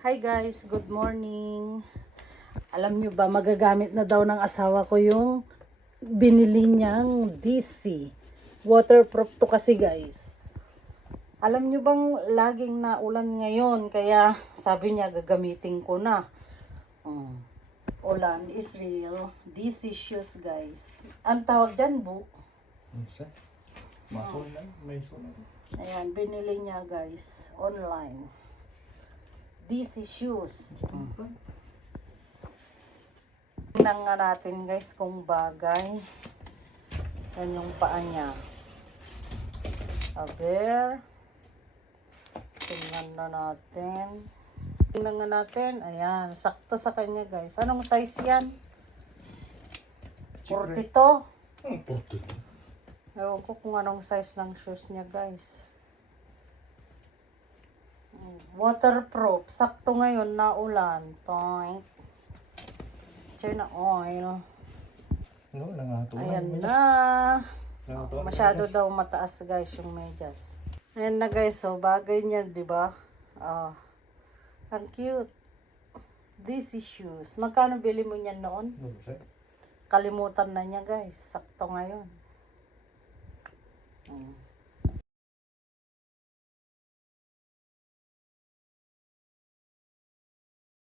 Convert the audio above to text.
Hi guys, good morning. Alam nyo ba, magagamit na daw ng asawa ko yung binili niyang DC. Waterproof to kasi guys. Alam nyo bang laging naulan ngayon, kaya sabi niya gagamitin ko na. Ulan is real. DC shoes guys. Ang tawag dyan, bu? Masol na, may sunan. Ayan, binili niya guys, online. DC shoes. Tingnan nga natin guys kung bagay. Yan yung paa niya. Aber. Tingnan na natin. Tingnan nga natin. Ayan, sakto sa kanya guys. Anong size yan? 42. Porto. Ewan ko kung anong size ng shoes niya guys. Waterproof. Sakto ngayon na ulan. Toink. China oil. No, nangatuan. Ayan na. Masyado daw mataas guys yung medyas. Ayan na guys. So bagay niyan, di ba? Ang cute. DC shoes. Magkano bili mo niyan noon? Kalimutan na niya guys. Sakto ngayon.